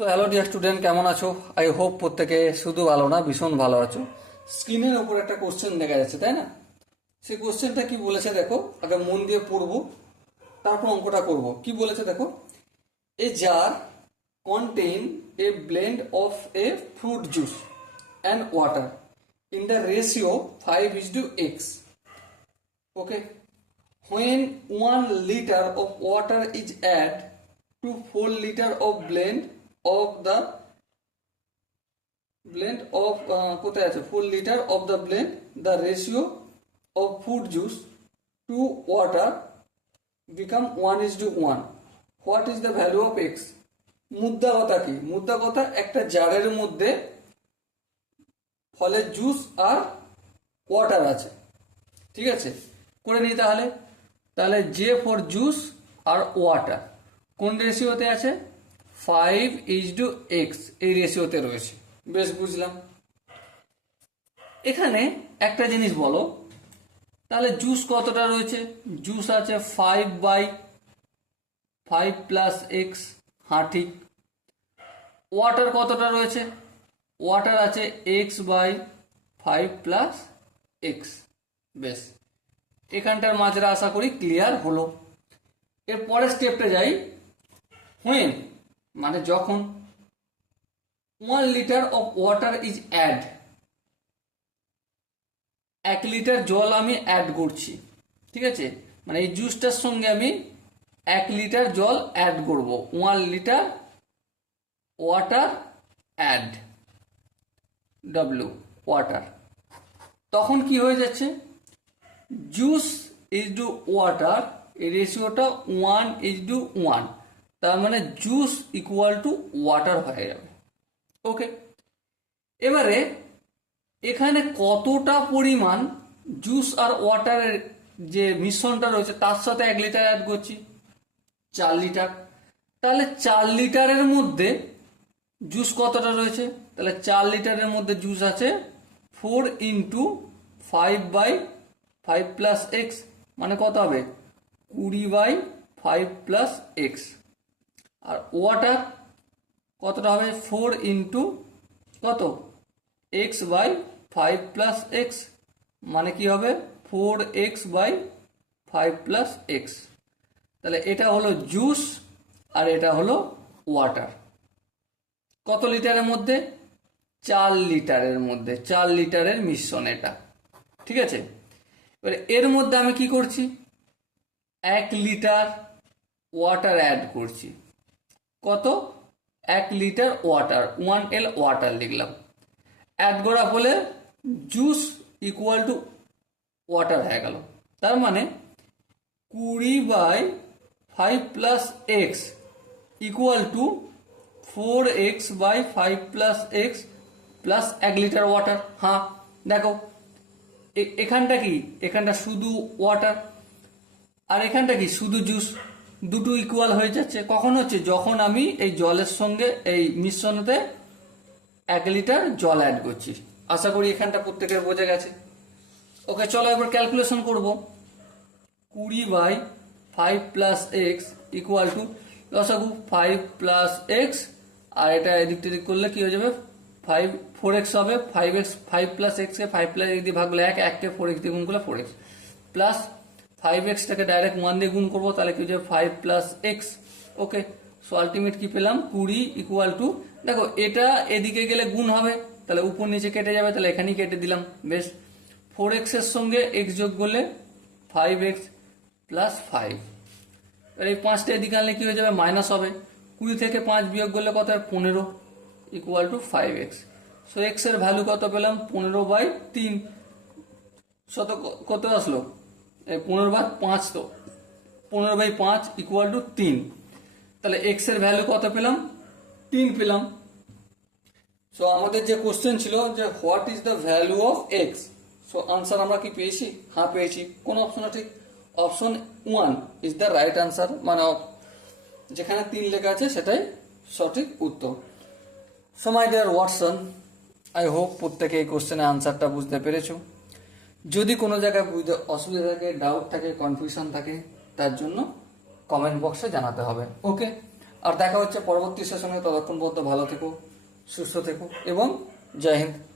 তো hello dear student, কেমন আছো? আই হোপ প্রত্যেকে শুধু ভালো না, ভীষণ ভালো আছো। স্ক্রিনের ওপর একটা কোশ্চেন দেখা যাচ্ছে, তাই না? সেই কোশ্চেনটা কি বলেছে দেখো, আগে মন দিয়ে পড়বো, তারপর অঙ্কটা করব। কি বলেছে দেখো, a jar contain a blend of a fruit juice and water in the ratio 5:x. Okay, when 1 liter of water is added to 4 liter of কোথায় আছে 4 liter of the blend, the ratio of fruit juice to water become 1:1. What is the value of x? মুদ্রা কথা কি? মুদ্রা কথা, একটা জারের মধ্যে ফলের জুস আর ওয়াটার আছে, ঠিক আছে? করে নিই তাহলে। তাহলে জে ফর জুস আর ওয়াটার কোন রেশিওতে আছে? 5:x, এই রেশিওতে রয়েছে। বেশ, বুঝলাম। এখানে একটা জিনিস বলো, তাহলে জুস কতটা রয়েছে? জুস আছে 5/5 প্লাস এক্স। হ্যাঁ, ঠিক। ওয়াটার কতটা রয়েছে? ওয়াটার আছে x/5 প্লাস এক্স। বেশ, এখানটার মাঝরা আশা করি ক্লিয়ার হলো। এর পরের স্টেপটা যাই। হোয়েন মানে যখন 1 litre of water is add, 1 litre জল আমি অ্যাড করছি, ঠিক আছে? মানে এই জুসটার সঙ্গে আমি 1 লিটার জল অ্যাড করব। 1 লিটার ওয়াটার অ্যাড, ওয়াটার। তখন কি হয়ে যাচ্ছে? জুস ইজ টু ওয়াটার, এই রেশিওটা 1:1, তার মানে জুস ইকুয়াল টু ওয়াটার হয়ে যাবে। ওকে, এবারে এখানে কতটা পরিমাণ জুস আর ওয়াটারের যে মিশ্রণটা রয়েছে তার সাথে 1 লিটার অ্যাড করছি? 4 লিটার। তাহলে 4 লিটারের মধ্যে জুস কতটা রয়েছে? তাহলে 4 লিটারের মধ্যে জুস আছে 4 × 5/5 প্লাস এক্স, মানে কত হবে? 20/5 প্লাস এক্স। আর ওয়াটার কতটা হবে? 4 × কত? x/5 প্লাস এক্স, মানে কি হবে? 4x/5 plus x. তাহলে এটা হলো জুস আর এটা হলো ওয়াটার। কত লিটারের মধ্যে? 4 লিটারের মধ্যে। 4 লিটারের মিশ্রণ এটা, ঠিক আছে? এবারে এর মধ্যে আমি কি করছি? 1 লিটার ওয়াটার অ্যাড করছি। কত? 1 লিটার ওয়াটার, 1L ওয়াটার লিখলাম। অ্যাড করা হলে জুস ইকুয়াল টু ওয়াটার হয়ে গেল। তার মানে 20/5 plus x equal to 4x/5 plus x plus 1 litre water. হ্যাঁ, দেখো এখানটা কি? এখানটা শুধু ওয়াটার আর এখানটা কি? শুধু জুস। দুটো ইকুয়াল হয়ে যাচ্ছে। কখন হচ্ছে? যখন আমি এই জলের সঙ্গে এই মিশ্রণতে 1 লিটার জল অ্যাড করছি। আশা করি এখানটা প্রত্যেকের বোঝা গেছে। ওকে, চলো এবার ক্যালকুলেশন করব। 20/5 প্লাস এক্স ইকুয়াল টু লসাগু 5 প্লাস এক্স, আর এটা এদিক টেদিক করলে কি হয়ে যাবে? 4x হবে। 5 প্লাস এক্সকে 5 প্লাস এক্স দিয়ে ভাগ করলে 1কে 4x দিয়ে গুণ করলে 4x প্লাস 5xটাকে ডাইরেক্ট 1 দিয়ে গুণ করবো, তাহলে কি হয়ে যাবে? 5 প্লাস এক্স। ওকে, সো আলটিমেট কি পেলাম? 20 ইকুয়াল টু, দেখো এটা এদিকে গেলে গুণ হবে, তাহলে উপর নিচে কেটে যাবে, তাহলে এখানেই কেটে দিলাম। বেশ, 4x এর সঙ্গে এক্স যোগ করলে 5x প্লাস 5। এই 5টা এদিকে আনলে কি হয়ে যাবে? মাইনাস হবে। 20 থেকে 5 বিয়োগ করলে কত হয়? 15 equal to 5x। So x এর ভ্যালু কত পেলাম? 15/3। কত আসলো? 15/5, তো 15/5 ইকুয়াল টু 3। তাহলে এক্স এর ভ্যালু কত পেলাম? 3 পেলাম। সো আমাদের যে কোশ্চেন ছিল যে what is the value of x, so answer আমরা কি পেয়েছি? হ্যাঁ, পেয়েছি। কোন অপশনটা ঠিক? Option 1 is the right answer, মানে যেখানে 3 লেখা আছে সেটাই সঠিক উত্তর। So my dear Watson, I hope প্রত্যেকে এই কোশ্চেনের আনসারটা বুঝতে পেরেছো। যদি কোনো জায়গায় বুঝতে অসুবিধা থাকে, ডাউট থাকে, কনফিউশন থাকে, তার জন্য কমেন্ট বক্সে জানাতে হবে। ওকে, আর দেখা হচ্ছে পরবর্তী সেশনে। ততক্ষণ পর্যন্ত ভালো থেকো, সুস্থ থেকো এবং জয় হিন্দ।